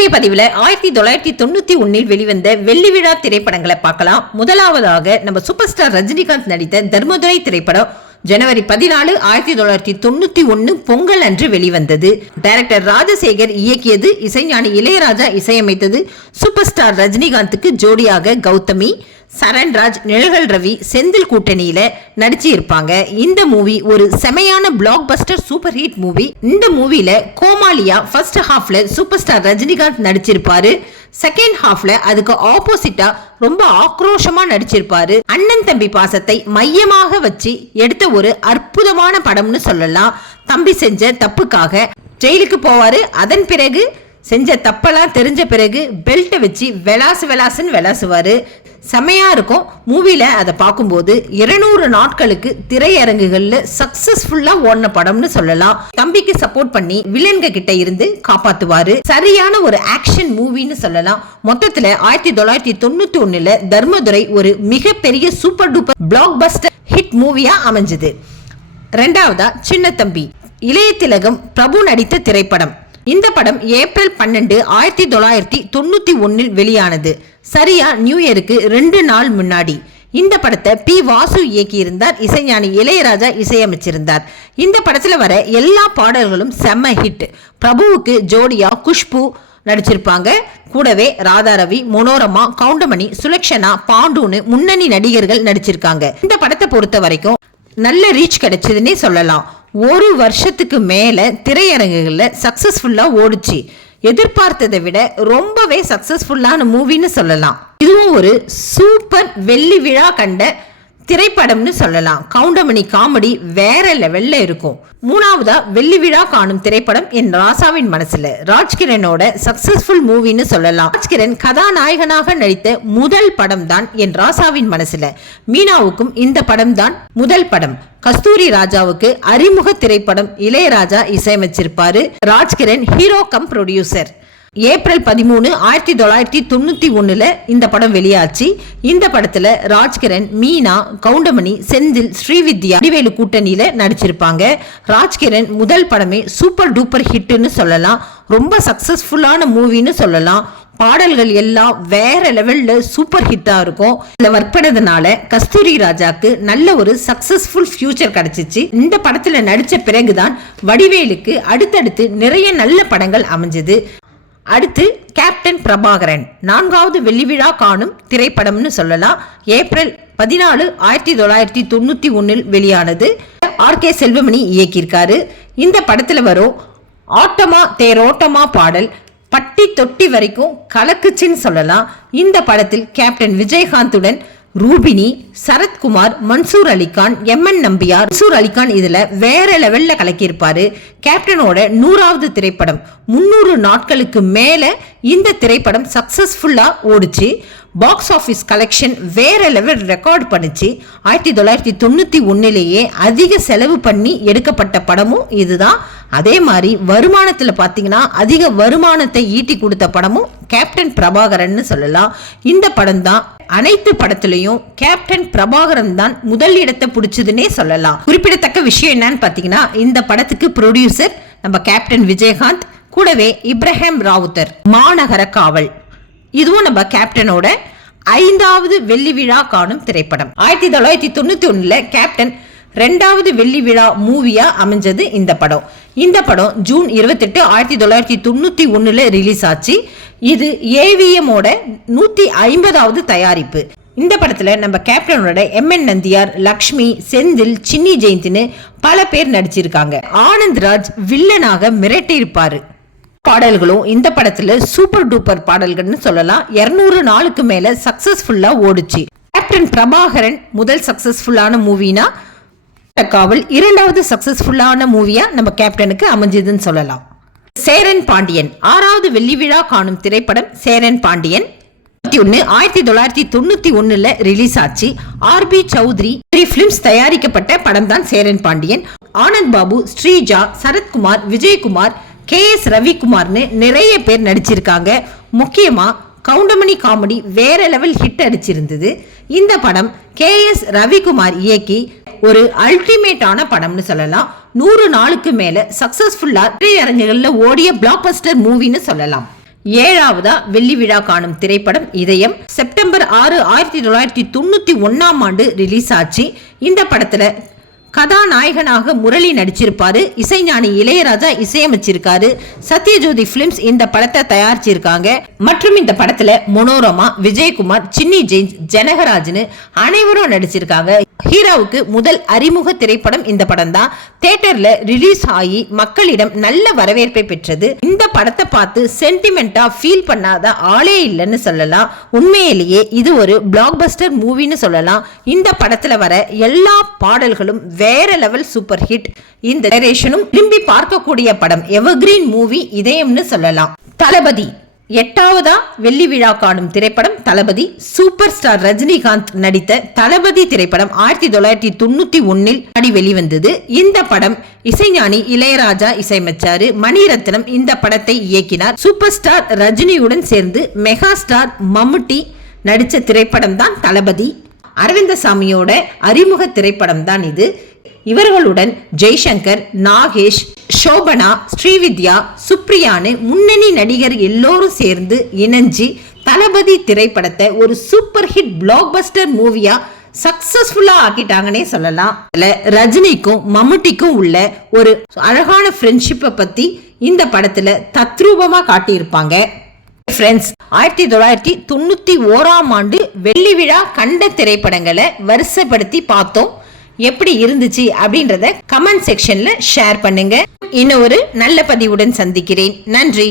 இன்றைய பதிவில் 1991 வெளிவந்த வெள்ளி விழா திரைப்படங்களை பார்க்கலாம். முதலாவதாக நம்ம சூப்பர் ஸ்டார் ரஜினிகாந்த் நடித்த தர்மதுரை திரைப்படம் ஜனவரி 14, 1991 பொங்கல் அன்று வெளிவந்தது. டைரக்டர் ராஜசேகர் இயக்கியது, இசைஞானி இளையராஜா இசையமைத்தது. சூப்பர் ஸ்டார் ரஜினிகாந்துக்கு ஜோடியாக கௌதமி, சரண்ராஜ், நிழல்கள் ரவி, செந்தில் கூட்டணியில நடிச்சு இருப்பாங்க. இந்த மூவி ஒரு செமையான black Bastar super hit movie. இந்த மூவில கோமாலியா ஃபர்ஸ்ட் ஹாஃப்ல சூப்பர் ஸ்டார் ரஜினிகாந்த் நடிச்சிருப்பாரு. செகண்ட் ஹாஃப்ல அதுக்கு ஆப்போசிட்டா ரொம்ப ஆக்ரோஷமா நடிச்சிருப்பாரு. அண்ணன் தம்பி பாசத்தை மையமாக வச்சு எடுத்த ஒரு அற்புதமான படம்னு சொல்லலாம். தம்பி செஞ்ச தப்புக்காக ஜெயிலுக்கு போவாரு. அதன் பிறகு செஞ்ச தப்பெல்லாம் தெரிஞ்ச பிறகு பெல்ட்டை வச்சு வெலாசுன்னு வெலாசுவாரு. செமையா இருக்கும். மூவில அதை பார்க்கும்போது 200 நாட்களுக்கு திரையரங்குகள்ல சக்சஸ்ஃபுல்லா ஓடின படம்னு சொல்லலாம். தம்பிக்கு சப்போர்ட் பண்ணி வில்லன்க கிட்ட இருந்து காப்பாத்துவாரு. சரியான ஒரு ஆக்ஷன் மூவின்னு சொல்லலாம். மொத்தத்துல 1991 தர்மதுரை ஒரு மிகப்பெரிய super duper blockbuster hit மூவியா அமைஞ்சது. ரெண்டாவதா சின்ன தம்பி, இளைய திலகம் பிரபு நடித்த திரைப்படம். இந்த படம் ஏப்ரல் 12, 1991 வெளியானது. சரியா நியூ இயருக்கு 2 நாள் முன்னாடி. இந்த படத்தை பி. வாசு இயக்கியிருந்தார். இசைஞானி இளையராஜா இசையமைச்சிருந்தார். இந்த படத்துல வர எல்லா பாடல்களும் செம்ம ஹிட். பிரபுவுக்கு ஜோடியா குஷ்பு நடிச்சிருப்பாங்க. கூடவே ராதாரவி, மனோரமா, கவுண்டமணி, சுலக்ஷனா, பாண்டுன்னு முன்னணி நடிகர்கள் நடிச்சிருக்காங்க. இந்த படத்தை பொறுத்த வரைக்கும் நல்ல ரீச் கிடைச்சதுன்னே சொல்லலாம். 1 வருஷத்துக்கு மேல திரையரங்குகள்ல சக்சஸ்ஃபுல்லா ஓடுச்சு. எதிர்பார்த்ததை விட ரொம்பவே சக்சஸ்ஃபுல்லான மூவின்னு சொல்லலாம். இதுவும் ஒரு சூப்பர் வெள்ளி விழா கண்ட திரைப்படம்னு சொல்லலாம். கவுண்டமணி காமெடி வேற லெவல்ல இருக்கும். மூணாவதா வெள்ளி விழா காணும் திரைப்படம் என் ராசாவின் மனசுல, ராஜ்கிரனோட சக்சஸ்ஃபுல் மூவின்னு சொல்லலாம். ராஜ்கிரண் கதாநாயகனாக நடித்த முதல் படம் தான் என் ராசாவின் மனசுல. மீனாவுக்கும் இந்த படம் தான் முதல் படம். கஸ்தூரி ராஜாவுக்கு அறிமுக திரைப்படம். இளையராஜா இசையமைச்சிருப்பாரு. Rajkiran hero cum producer. April 13, 1991 இந்த படம் வெளியாச்சு. இந்த படத்துல ராஜ்கிரண், மீனா, கவுண்டமணி, செந்தில், ஸ்ரீவித்யா, வடிவேலு கூட்டணியில நடிச்சிருப்பாங்க. ராஜ்கிரண் முதல் படமே சூப்பர் டூப்பர் ஹிட்னு சொல்லலாம். ரொம்ப சக்சஸ்ஃபுல்லான மூவின்னு சொல்லலாம். பாடல்கள் எல்லாம் வேற லெவல்ல சூப்பர் ஹிட்டா இருக்கும். இதுல ஒர்க் பண்ணதுனால கஸ்தூரி ராஜாக்கு நல்ல ஒரு சக்சஸ்ஃபுல் ஃபியூச்சர் கிடைச்சிச்சு. இந்த படத்துல நடிச்ச பிறகுதான் வடிவேலுக்கு அடுத்தடுத்து நிறைய நல்ல படங்கள் அமைஞ்சது. அடுத்து கேப்டன் பிரபாகரன் 4வது வெள்ளி விழா காணும் திரைப்படம்னு சொல்லலாம். ஏப்ரல் 14, 1991 வெளியானது. ஆர்.கே. செல்வமணி இயக்கியிருக்காரு. இந்த படத்துல வரும் ஆட்டமா தேரோட்டமா பாடல் பட்டி தொட்டி வரைக்கும் கலக்குச்சின்னு சொல்லலாம். இந்த படத்தில் கேப்டன் விஜயகாந்துடன் ரூபினி, சரத்குமார், மன்சூர் அலிகான், எம்.என். நம்பியார், மன்சூர் அலிகான் இதுல வேற லெவல்ல கலக்கியிருப்பாரு. கேப்டனோட 100வது திரைப்படம். 300 நாட்களுக்கு மேல இந்த திரைப்படம் சக்சஸ்ஃபுல்லா ஓடுச்சு. பாக்ஸ் ஆஃபீஸ் கலெக்ஷன் வேற லெவல் ரெக்கார்ட் பண்ணிச்சு. 1991 அதிக செலவு பண்ணி எடுக்கப்பட்ட படமும் இதுதான். அதே மாதிரி வருமானத்துல பாத்தீங்கன்னா அதிக வருமானத்தை ஈட்டி கொடுத்த படமும் கேப்டன் பிரபாகரன் சொல்லலாம். இந்த படம் தான் அனைத்து படத்திலையும் கேப்டன் பிரபாகரன் தான் முதல் இடத்தை பிடிச்சதுன்னே சொல்லலாம். குறிப்பிடத்தக்க விஷயம் என்னன்னு பாத்தீங்கன்னா இந்த படத்துக்கு ப்ரொடியூசர் நம்ம கேப்டன் விஜயகாந்த், கூடவே இப்ராஹிம் ராவுத்தர். மாநகர காவல் இதுவும் நம்ம கேப்டனோட 5வது வெள்ளி விழா காணும் திரைப்படம். 1991 கேப்டன் 2வது வெள்ளி விழா மூவியா அமைஞ்சது இந்த படம். இந்த படம் ஜூன் 28, 1991 ரிலீஸ் ஆச்சு. இது ஏவிஎம்மோட 150வது தயாரிப்பு. இந்த படத்துல நம்ம கேப்டனோட எம்.என். நந்தியார், லக்ஷ்மி, செந்தில், சின்னி ஜெயந்தின்னு பல பேர் நடிச்சிருக்காங்க. ஆனந்த்ராஜ் வில்லனாக மிரட்டி இருப்பாரு. பாடல்களும் இந்த படத்துல சூப்பர் டூப்பர் பாடல்கள்னு சொல்லலாம். 200 நாளுக்கு மேல சக்சஸ்ஃபுல்லா ஓடுச்சு. கேப்டன் பிரபாகரன் முதல் சக்சஸ்ஃபுல்லான மூவினா, காவல் 2வது சக்சஸ்ஃபுல்லான மூவியா நம்ம கேப்டனுக்கு அமைஞ்சதுன்னு சொல்லலாம். சேரன் பாண்டியன் 6வது வெள்ளி விழா காணும் திரைப்படம் சேரன் பாண்டியன். 1991 ரிலீஸ் ஆச்சு. ஆர்.பி. சௌத்ரி பிலிம்ஸ் தயாரிக்கப்பட்ட படம் தான் சேரன் பாண்டியன். ஆனந்த் பாபு, ஸ்ரீஜா, சரத்குமார், விஜயகுமார், கே.எஸ். ரவிக்குமார்னு நிறைய பேர் நடிச்சிருக்காங்க. முக்கியமா கவுண்டமணி காமெடி வேற லெவல் ஹிட் அடிச்சிருந்தது. இந்த படம் கே.எஸ். ரவிக்குமார் இயக்கி ஒரு அல்டிமேட்டான படம்னு சொல்லலாம். 100 நாளுக்கு மேல சக்சஸ்ஃபுல்லா திரையரங்குகள்ல ஓடிய பிளாக் பஸ்டர் மூவின்னு சொல்லலாம். 7வதா வெள்ளி விழா காணும் திரைப்படம் இதயம். செப்டம்பர் 6, 1991 ரிலீஸ் ஆச்சு. இந்த படத்துல கதாநாயகனாக முரளி நடிச்சிருப்பாரு. இசைஞானி இளையராஜா இசையமைச்சிருக்காரு. சத்யஜோதி பிலிம்ஸ் இந்த படத்தை தயாரிச்சிருக்காங்க. மற்றும் இந்த படத்துல மனோரமா, விஜயகுமார், சின்னி ஜெயின்ஸ், ஜனகராஜ்னு அனைவரும் நடிச்சிருக்காங்க. ஹீரோவுக்கு முதல் அறிமுக திரைப்படம் இந்த படம் தான். தியேட்டர்ல ரிலீஸ் ஆகி மக்களிடம் நல்ல வரவேற்பை பெற்றது. இந்த படத்தை பார்த்து சென்டிமெண்டா ஃபீல் பண்ணாத ஆளே இல்லைன்னு சொல்லலாம். உண்மையிலேயே இது ஒரு பிளாக் பஸ்டர் மூவின்னு சொல்லலாம். இந்த படத்துல வர எல்லா பாடல்களும் வேற லெவல் சூப்பர் ஹிட். இந்த ஜெனரேஷனும் விரும்பி பார்க்கக்கூடிய படம். எவர்கிரீன் மூவி இதயம்னு சொல்லலாம். தளபதி 8வதா வெள்ளி விழா காணும் திரைப்படம் தளபதி. சூப்பர் ஸ்டார் ரஜினிகாந்த் நடித்த தளபதி திரைப்படம் 1991 வெளிவந்தது. இந்த படம் இசைஞானி இளையராஜா இசையமைச்சாரு. மணிரத்னம் இந்த படத்தை இயக்கினார். சூப்பர் ஸ்டார் ரஜினியுடன் சேர்ந்து மெகா ஸ்டார் மம்முட்டி நடிச்ச திரைப்படம் தான் தளபதி. அரவிந்தசாமியோட அறிமுக திரைப்படம் தான் இது. இவர்களுடன் ஜெய்சங்கர், நாகேஷ், சோபனா, ஸ்ரீவித்யா, சுப்ரியானு முன்னணி நடிகர் எல்லோரும் சேர்ந்து இணைஞ்சு தளபதி திரைப்படத்தை ஒரு சூப்பர் ஹிட் பிளாக் பஸ்டர் மூவியா சக்சஸ்ஃபுல்லா ஆக்கிட்டாங்கன்னே சொல்லலாம். ரஜினிக்கும் மம்முட்டிக்கும் உள்ள ஒரு அழகான ஃப்ரெண்ட்ஷிப்பை பத்தி இந்த படத்துல தத்ரூபமா காட்டியிருப்பாங்க. ஃப்ரெண்ட்ஸ், 1991 வெள்ளி விழா கண்ட திரைப்படங்களை வரிசைப்படுத்தி பார்த்தோம். எப்படி இருந்துச்சு அப்படின்றத கமெண்ட் செக்ஷன்ல ஷேர் பண்ணுங்க. இன்னொரு நல்ல பதிவுடன் சந்திக்கிறேன். நன்றி.